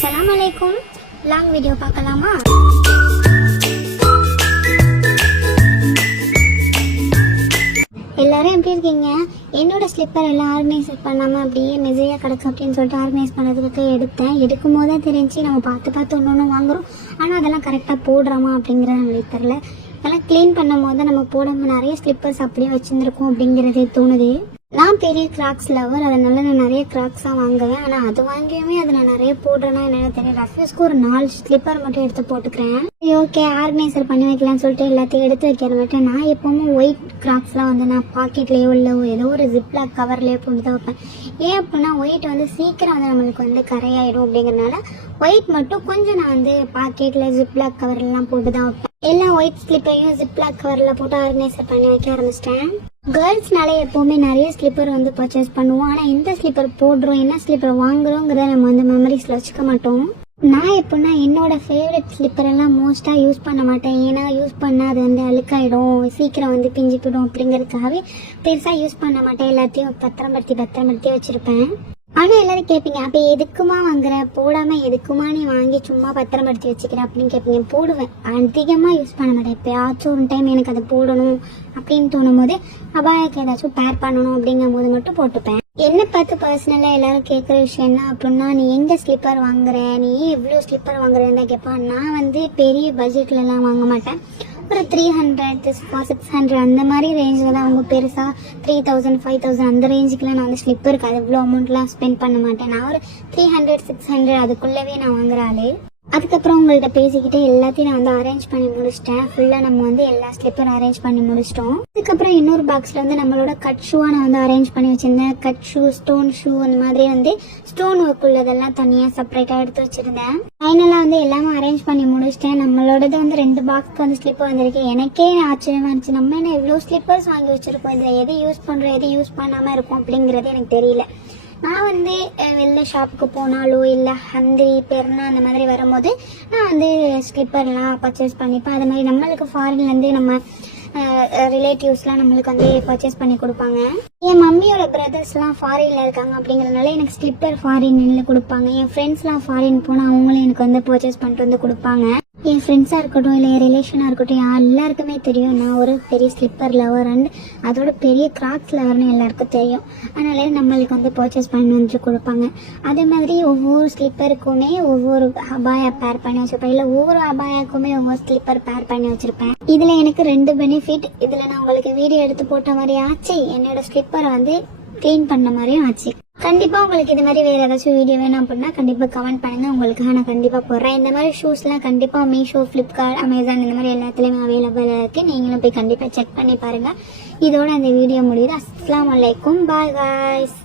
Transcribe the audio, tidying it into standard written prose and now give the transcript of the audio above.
அஸ்ஸலாமு அலைக்கும். Long video பார்க்கலாமா? எல்லாரும் எப்படி இருக்கீங்க? என்னோட ஸ்லிப்பர் எல்லாம் ஆர்கனைஸ் பண்ணாமல் அப்படியே மெசேஜாக கிடக்கு அப்படின்னு சொல்லிட்டு ஆர்கனைஸ் பண்ணதுக்கு எடுக்கும் போது தான் தெரிஞ்சு நம்ம பார்த்து ஒன்று வாங்குறோம். ஆனால் அதெல்லாம் கரெக்டாக போடுறோமா அப்படிங்கிறது நம்மளுக்கு தெரில. அதெல்லாம் க்ளீன் பண்ணும் போது நம்ம போடாமல் நிறைய ஸ்லிப்பர்ஸ் அப்படியே வச்சுருந்துருக்கோம் அப்படிங்கிறது தோணுது. நான் பெரிய கிராக்ஸ் லவர், அதனால நான் நிறைய கிராக்ஸாக வாங்குவேன். ஆனால் அது வாங்கியுமே அதை நான் நிறைய போடுறேன்னா என்னென்னு தெரியும். ரஃப்யூஸ்க்கு ஒரு 4 ஸ்லிப்பர் மட்டும் எடுத்து போட்டுக்கிறேன். ஓகே, ஆர்கனைசர் பண்ணி வைக்கலாம்னு சொல்லிட்டு எல்லாத்தையும் எடுத்து வைக்கிற மட்டும் நான் எப்போவுமே ஒயிட் கிராக்ஸ்லாம் வந்து நான் பாக்கெட்லேயோ இல்லை ஏதோ ஒரு ஜிப்லாக் கவர்லேயோ போட்டு தான் வைப்பேன். ஏன் அப்படின்னா ஒயிட் வந்து சீக்கிரம் வந்து நம்மளுக்கு வந்து கரையாயிடும் அப்படிங்கிறதுனால ஒயிட் மட்டும் கொஞ்சம் நான் வந்து பாக்கெட்டில் ஜிப்லாக் கவர்லாம் போட்டு தான் வைப்பேன். எல்லா ஒயிட் ஸ்லிப்பரையும் ஜிப்லாக் கவரில் போட்டு ஆர்கனைசர் பண்ணி வைக்க ஆரம்பிச்சிட்டேன். கேர்ள்ஸ்னாலே எப்போவுமே நிறைய ஸ்லிப்பர் வந்து பர்ச்சேஸ் பண்ணுவோம். ஆனால் எந்த ஸ்லிப்பர் போடுறோம், என்ன ஸ்லிப்பர் வாங்குறோங்கிறத நம்ம வந்து மெமரிஸில் வச்சுக்க மாட்டோம். நான் எப்படின்னா என்னோட ஃபேவரட் ஸ்லிப்பர் எல்லாம் மோஸ்ட்டாக யூஸ் பண்ண மாட்டேன். ஏன்னா யூஸ் பண்ணால் அது வந்து அழுக்காயிடும், சீக்கிரம் வந்து பிஞ்சு போயிடும் அப்படிங்கிறதுக்காகவே பெருசாக யூஸ் பண்ண மாட்டேன். எல்லாத்தையும் பத்திரப்படுத்தி வச்சுருப்பேன். ஆனால் எல்லாரும் கேட்பீங்க, அப்போ எதுக்குமா வாங்குற, போடாமல் எதுக்குமா நீ வாங்கி சும்மா பத்திரப்படுத்தி வச்சுக்கிறேன் அப்படின்னு கேட்பீங்க. போடுவேன், அதிகமாக யூஸ் பண்ண மாட்டேன். எப்போயாச்சும் ஒரு டைம் எனக்கு அதை போடணும் அப்படின்னு தோணும் போது, அபாயாக்கு ஏதாச்சும் பேர் பண்ணணும் அப்படிங்கும் போது மட்டும் போட்டுப்பேன். என்னை பார்த்து பர்சனலாக எல்லாரும் கேட்குற விஷயம் என்ன அப்படின்னா, நீ எங்கே ஸ்லிப்பர் வாங்குற, நீ எவ்வளோ ஸ்லிப்பர் வாங்குறேன்னு தான் கேட்பான். நான் வந்து பெரிய பட்ஜெட்லலாம் வாங்க மாட்டேன். ஒரு 300 600 அந்த மாதிரி ரேஞ்சில் தான் அவங்க. பெருசாக 3000 5000 அந்த ரேஞ்சுக்குலாம் நான் வந்து ஸ்லிப்பருக்கு அது இவ்வளோ அமௌண்ட்லாம் ஸ்பெண்ட் பண்ண மாட்டேன். நான் ஒரு 300 600 அதுக்குள்ளவே நான் வாங்குற ஆளு. அதுக்கப்புறம் உங்கள்கிட்ட பேசிக்கிட்டே எல்லாத்தையும் நான் வந்து அரேஞ்ச் பண்ணி முடிச்சிட்டேன். ஃபுல்லாக நம்ம வந்து எல்லா ஸ்லிப்பரும் அரேஞ்ச் பண்ணி முடிச்சிட்டோம். அதுக்கப்புறம் இன்னொரு பாக்ஸில் வந்து நம்மளோட கட் ஷூவாக நான் வந்து அரேஞ்ச் பண்ணி வச்சுருந்தேன். கட் ஷூ, ஸ்டோன் ஷூ அந்த மாதிரி வந்து ஸ்டோன் ஒர்க் உள்ளதெல்லாம் தனியாக செப்பரேட்டாக எடுத்து வச்சுருந்தேன். ஃபைனலாக வந்து எல்லாமே அரேஞ்ச் பண்ணி முடிச்சிட்டேன். நம்மளோடது வந்து 2 பாக்ஸ்க்கு வந்து ஸ்லிப்பர் வந்திருக்கு. எனக்கே ஆச்சரியமாக இருந்துச்சு, நம்ம என்ன இவ்வளோ ஸ்லிப்பர்ஸ் வாங்கி வச்சுருக்கோம், இதில் எது யூஸ் பண்ணுறோம் எது யூஸ் பண்ணாமல் இருக்கும் அப்படிங்கிறது எனக்கு தெரியல. நான் வந்து வெளில ஷாப்புக்கு போனாலோ இல்லை ஹந்தி பெருனா அந்த மாதிரி வரும்போது நான் வந்து ஸ்லிப்பர்லாம் பர்ச்சேஸ் பண்ணிப்பேன். அது மாதிரி நம்மளுக்கு ஃபாரின்லேருந்து நம்ம ரிலேட்டிவ்ஸ்லாம் நம்மளுக்கு வந்து பர்ச்சேஸ் பண்ணி கொடுப்பாங்க. என் மம்மியோட பிரதர்ஸ்லாம் ஃபாரினில் இருக்காங்க அப்படிங்கிறதுனால எனக்கு ஸ்லிப்பர் ஃபாரின்ல கொடுப்பாங்க. என் ஃப்ரெண்ட்ஸ்லாம் ஃபாரின் போனால் அவங்களும் எனக்கு வந்து பர்ச்சேஸ் பண்ணிட்டு வந்து கொடுப்பாங்க. என் ஃப்ரெண்ட்ஸாக இருக்கட்டும் இல்லை என் ரிலேஷனாக இருக்கட்டும், எல்லாருக்குமே தெரியும் நான் ஒரு பெரிய ஸ்லிப்பர் லவர் அண்ட் அதோட பெரிய கிராக்ஸ் லவர்னு எல்லாருக்கும் தெரியும். அதனால நம்மளுக்கு வந்து பர்ச்சேஸ் பண்ணி வந்துட்டு கொடுப்பாங்க. அதே மாதிரி ஒவ்வொரு ஸ்லிப்பருக்குமே ஒவ்வொரு அபாயா பேர் பண்ணி வச்சுருப்பேன், இல்லை ஒவ்வொரு அபாயாக்குமே ஒவ்வொரு ஸ்லிப்பர் பேர் பண்ணி வச்சுருப்பேன். இதில் எனக்கு 2 பெனிஃபிட். இதில் நான் உங்களுக்கு வீடியோ எடுத்து போட்ட மாதிரி ஆச்சு, என்னோட ஸ்லிப்பரை வந்து க்ளீன் பண்ண மாதிரியும் ஆச்சு. கண்டிப்பாக உங்களுக்கு இது மாதிரி வேறு ஏதாச்சும் வீடியோ வேணும் அப்படின்னா கண்டிப்பாக கமெண்ட் பண்ணுங்கள், உங்களுக்காக நான் கண்டிப்பாக போடுறேன். இந்த மாதிரி ஷூஸ்லாம் கண்டிப்பாக மீஷோ, ஃப்ளிப்கார்ட், அமேசான் இந்த மாதிரி எல்லாத்துலேயுமே அவைலபிளாக இருக்குது. நீங்களும் போய் கண்டிப்பாக செக் பண்ணி பாருங்கள். இதோட அந்த வீடியோ முடியுது. அஸ்ஸலாமு அலைக்கும். Bye guys.